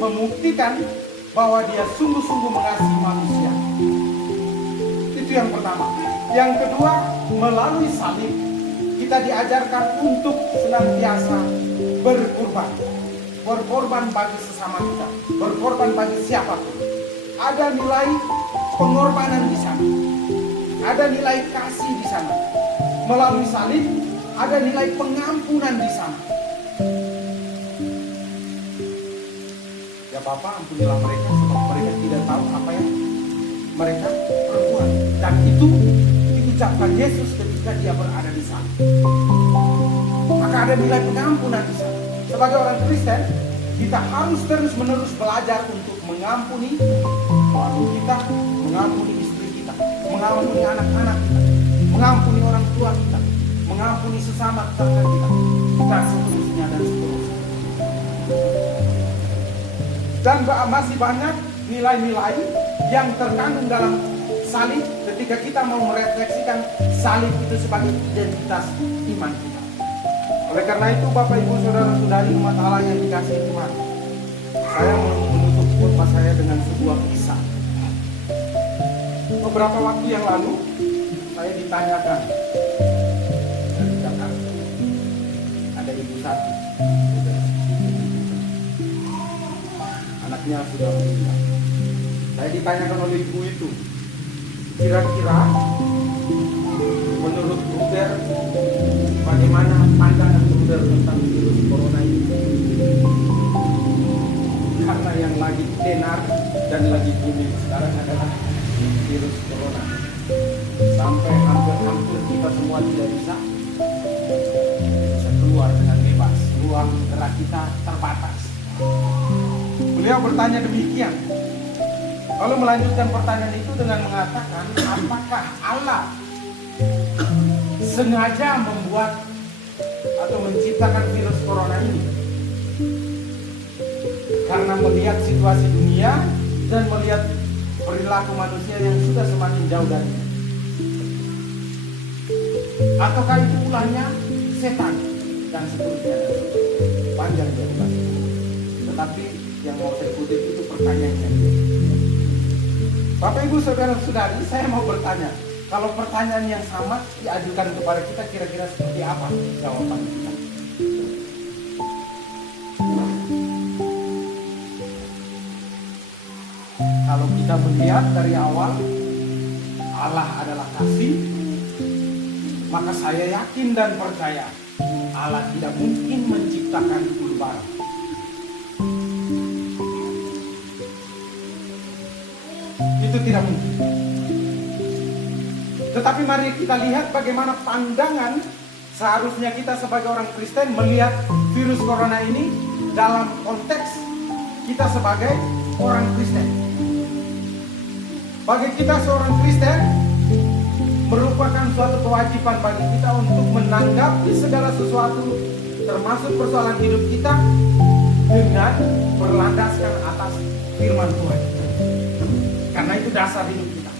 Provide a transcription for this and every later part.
membuktikan bahwa dia sungguh-sungguh mengasihi manusia. Itu yang pertama. Yang kedua, melalui salib kita diajarkan untuk senantiasa berkorban. Berkorban bagi sesama kita, berkorban bagi siapapun. Ada nilai pengorbanan di sana. Ada nilai kasih di sana. Melalui salib ada nilai pengampunan di sana. Ya Bapa, ampunilah mereka sebab mereka tidak tahu apa yang mereka perbuat. Dan itu diucapkan Yesus ketika dia berada di sana. Maka ada nilai pengampunan di sana. Sebagai orang Kristen, kita harus terus-menerus belajar untuk mengampuni suami kita, mengampuni istri kita, mengampuni anak-anak kita, mengampuni orang tua kita, mengampuni sesama tetangga kita, dan seterusnya dan seterusnya. Dan masih banyak nilai-nilai yang terkandung dalam salib ketika kita mau merefleksikan salib itu sebagai identitas iman kita. Oleh karena itu, Bapak Ibu Saudara-saudari umat Allah yang dikasihi Tuhan, saya menutup khotbah saya dengan sebuah kisah. Beberapa waktu yang lalu saya ditanyakan dari Jakarta, ada ibu satu, anaknya sudah meninggal. Saya ditanyakan oleh ibu itu, kira-kira menurut Bruder bagaimana pandangan Bruder tentang virus corona ini? Karena yang lagi tenar dan lagi booming sekarang adalah virus corona. Sampai hampir kita semua tidak bisa keluar dengan bebas. Ruang gerak kita terbatas. Beliau bertanya demikian. Lalu melanjutkan pertanyaan itu dengan mengatakan, apakah Allah sengaja membuat atau menciptakan virus corona ini? Karena melihat situasi dunia dan melihat perilaku manusia yang sudah semakin jauh darinya. Ataukah itu ulahnya setan dan seterusnya. Panjang dia ulas. Tetapi yang mau saya kutip itu pertanyaannya. Bapak Ibu Saudara-saudari, saya mau bertanya, kalau pertanyaan yang sama diajukan kepada kita, kira-kira seperti apa jawaban kita? Kalau kita melihat dari awal Allah adalah kasih, maka saya yakin dan percaya Allah tidak mungkin menciptakan perubahan. Itu tidak mungkin. Tetapi mari kita lihat bagaimana pandangan seharusnya kita sebagai orang Kristen melihat virus corona ini dalam konteks kita sebagai orang Kristen. Bagi kita seorang Kristen merupakan suatu kewajiban bagi kita untuk menanggapi segala sesuatu termasuk persoalan hidup kita dengan berlandaskan atas firman Tuhan. Karena itu dasar hidup kita.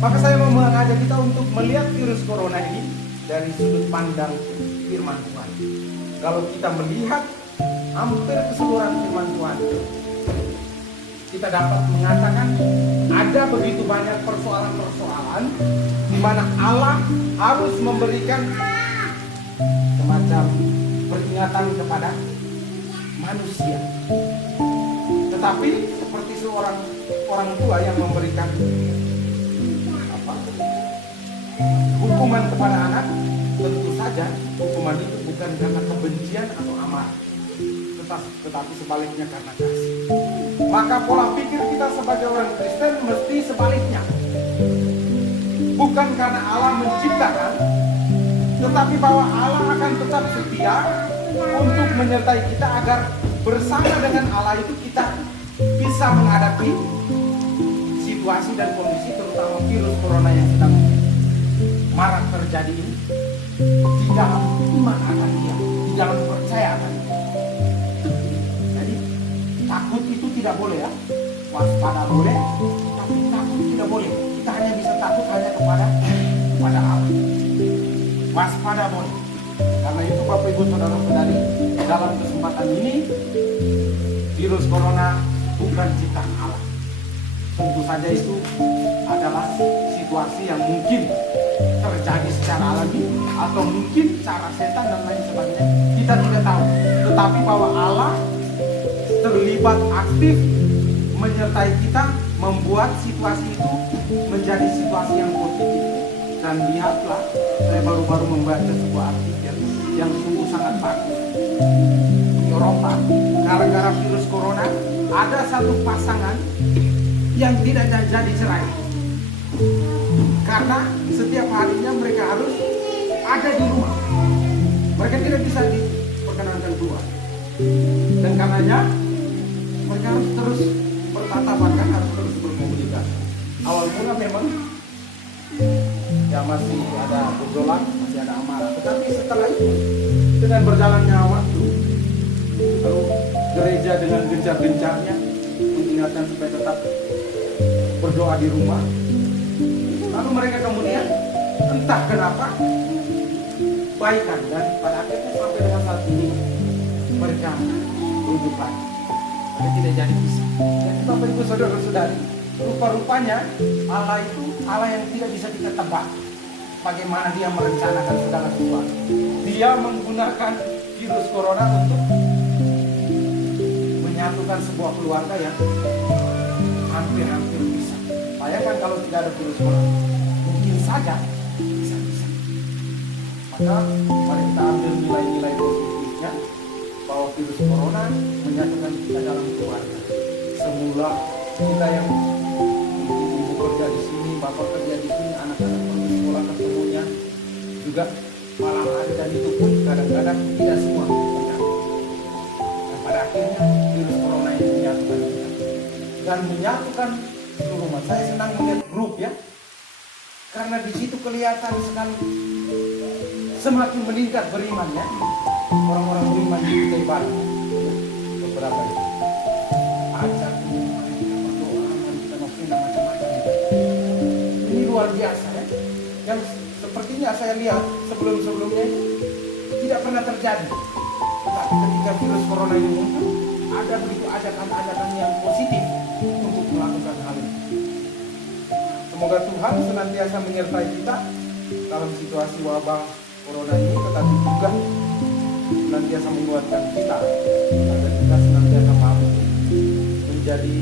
Maka saya mau mengajak kita untuk melihat virus corona ini dari sudut pandang firman Tuhan. Kalau kita melihat hampir keseluruhan firman Tuhan, kita dapat mengatakan ada begitu banyak persoalan-persoalan di mana Allah harus memberikan semacam peringatan kepada manusia. Tetapi seperti seorang orang tua yang memberikan hukuman kepada anak, tentu saja hukuman itu bukan karena kebencian atau amarah, tetapi sebaliknya karena kasih. Maka pola pikir kita sebagai orang Kristen mesti sebaliknya. Bukan karena Allah menciptakan, tetapi bahwa Allah akan tetap setia untuk menyertai kita agar bersama dengan Allah itu kita bisa menghadapi situasi dan kondisi terutama virus corona yang sedang marak terjadi ini di dalam iman akan Dia, di dalam percaya akan Dia. Jadi takut itu tidak boleh ya, waspada boleh, tapi takut tidak boleh. Kita hanya bisa takut hanya kepada Allah. Waspada boleh. Karena itu Bapak Ibu Saudara-saudari, dalam kesempatan ini virus corona bukan ciptaan Allah. Tentu saja itu adalah situasi yang mungkin terjadi secara alami atau mungkin cara setan dan lain sebagainya. Kita tidak tahu. Tetapi bahwa Allah terlibat aktif menyertai kita, membuat situasi itu menjadi situasi yang positif. Dan lihatlah, saya baru-baru membaca sebuah artikel yang sungguh sangat bagus. Di Eropa, gara-gara virus corona, ada satu pasangan yang tidak jadi cerai. Karena setiap harinya mereka harus ada di rumah. Mereka tidak bisa diperkenankan keluar. Dan karenanya mereka harus terus bertatapan, harus terus berkomunikasi. Awal mula memang ya masih ada gejolak, masih ada amarah. Tetapi setelah itu, dengan berjalannya waktu, lalu gereja dengan gencar-gencarnya mengingatkan supaya tetap berdoa di rumah. Lalu mereka kemudian entah kenapa baikan, dan pada akhirnya sampai dengan saat ini mereka hidup lagi. Mereka tidak jadi pisah. Jadi Bapak Ibu Saudara-saudari, rupa-rupanya Allah itu Allah yang tidak bisa kita tebak. Bagaimana dia merencanakan segala sesuatu. Dia menggunakan virus corona untuk menyatukan sebuah keluarga yang hampir-hampir bisa. Bayangkan kalau tidak ada virus corona, mungkin saja bisa-bisa. Maka mari kita ambil nilai-nilai positifnya, bahwa virus corona menyatukan kita dalam keluarga. Semula kita yang mungkin ibu kerja di sini, bapak kerja di sini, anak-anak pergi sekolah ketemunya juga malam hari, dan itu pun kadang-kadang tidak semua menyatu. Dan pada akhirnya virus corona ini menyatukan kita dan menyatukan seluruh umat. Saya senang melihat grup ya, karena di situ kelihatan sekali semakin meningkat berimannya orang-orang beriman di Kutai Barat. Beberapa itu ajak kita berdoa, kita novena macam-macam. Ini luar biasa ya, yang sepertinya saya lihat sebelum-sebelumnya itu tidak pernah terjadi. Tetapi ketika virus corona ini muncul, ada begitu ajakan-ajakan yang positif untuk melakukan hal ini. Semoga Tuhan senantiasa menyertai kita dalam situasi wabah corona ini, tetapi juga senantiasa menguatkan kita agar kita senantiasa mampu menjadi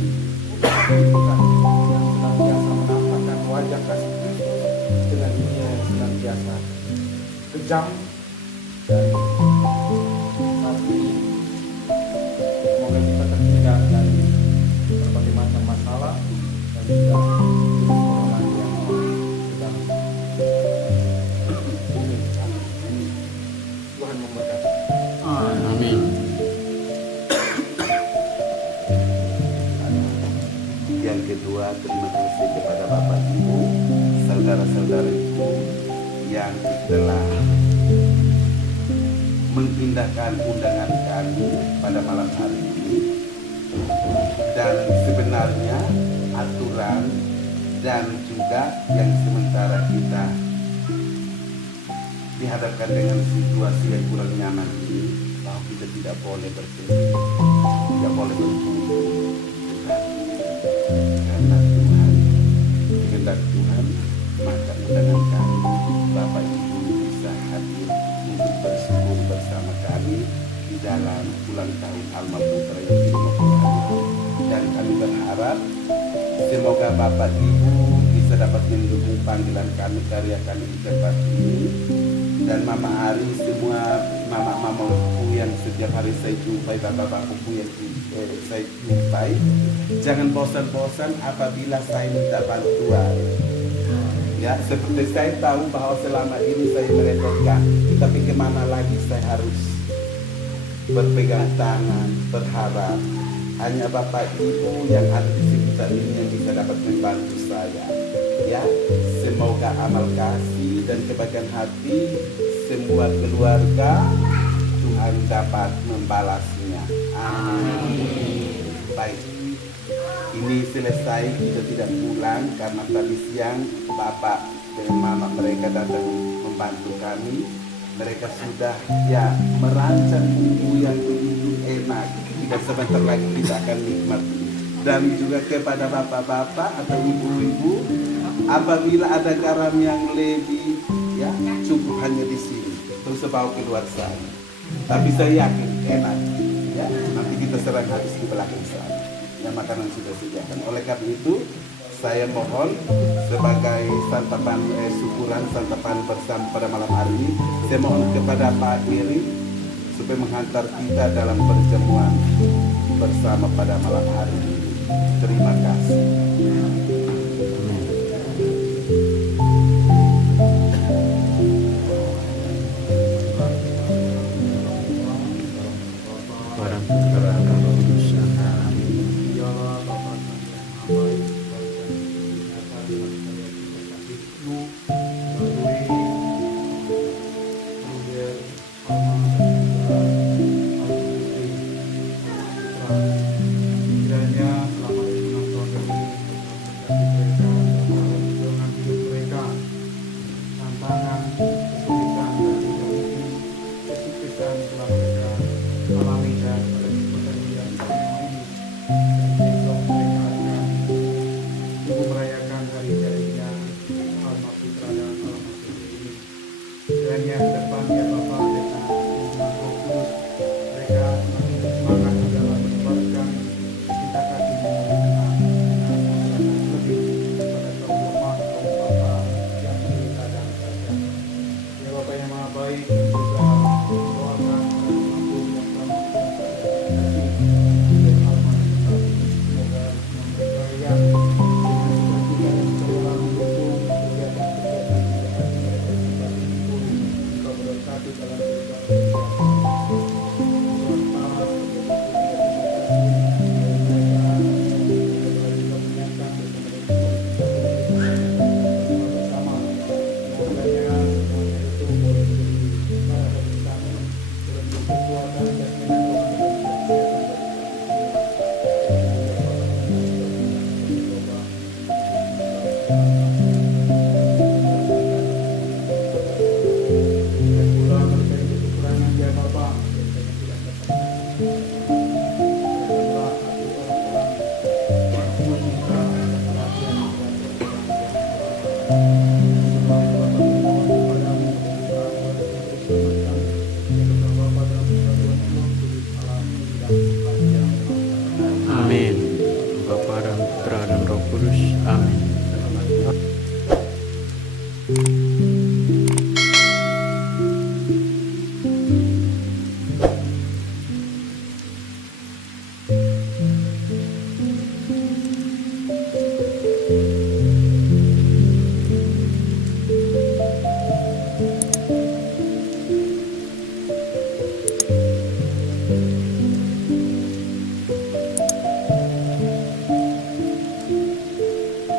kita yang senantiasa menampakkan wajah kasih Kristus dengan dunia yang senantiasa kejam dan saat ini. Semoga kita terhindar dari berbagai macam masalah dan juga corona yang sedang Tuhan memberkati. Amin. Yang kedua, terima kasih kepada Bapak Ibu, saudara-saudariku yang telah mengindahkan undangan kami pada malam hari ini. Dan sebenarnya aturan dan juga yang sementara kita dihadapkan dengan situasi yang kurang nyaman ini, bahwa kita tidak boleh bertemu, tidak boleh berkumpul. Karena Tuhan, kehendak Tuhan, maka undangan kami, Bapak Ibu bisa hadir untuk bersyukur bersama kami di dalam ulang tahun Alma Putra yang ke-50. Dan kami berharap semoga Bapak Ibu bisa dapat mendukung panggilan kami, karya kami di tempat ini. Dan Mama Ari, semua mama-mamaku yang setiap hari saya jumpai, bapak-bapakku yang saya jumpai, jangan bosan-bosan apabila saya minta bantuan. Ya, seperti saya tahu bahwa selama ini saya merepotkan, tapi kemana lagi saya harus berpegang tangan, berharap hanya Bapak Ibu yang ada di sekitar ini yang bisa dapat membantu saya. Ya, semoga amal kasih dan kebaikan hati semua keluarga Tuhan dapat membalasnya. Amin. Baik, ini selesai, kita tidak pulang karena tadi siang Bapak dan Mama mereka datang membantu kami. Mereka sudah ya merancang bumbu yang begitu enak dan sebentar lagi kita akan nikmati. Dan juga kepada bapak-bapak atau ibu-ibu, apabila ada garam yang lebih, ya cukup hanya di sini, terus bawa keluar sana. Tapi saya yakin enak, ya nanti kita serang habis di belakang sana. Ya makanan sudah disediakan. Oleh karena itu, saya mohon sebagai santapan syukuran santapan bersama pada malam hari ini, saya mohon kepada Pak Giri supaya menghantar kita dalam perjamuan bersama pada malam hari ini. Terima kasih. Para putra kudus. Amin. Kiranya selama 6 tahun ini dengan hidup mereka, tantangan, kesulitan dan juga mungkin kesuksesan telah mereka alami dan pada kesempatan yang istimewa ini, dan besok mereka akan ibu merayakan hari jadinya Alma Putra dan Alma Putri ini. Kiranya ke depan ya Bapak dengan hubungan Roh Kudus mereka semakin bersemangat dalam menebarkan cinta kasih dengan lebih kepada kaum lemah, kaum bapak yang menderita dan saja. Ya Bapak yang Maha Baik, juga doakan mampu yang selamat dan kasih untuk alma dan semoga mereka yang dengan sukacita dan sukarela mendukung kegiatan-kegiatan yang akan mereka sempati pulih engkau berkati dalam kehidupan mereka. Dan pula mereka yang berkekurangan ya Bapa, mereka yang tidak dapat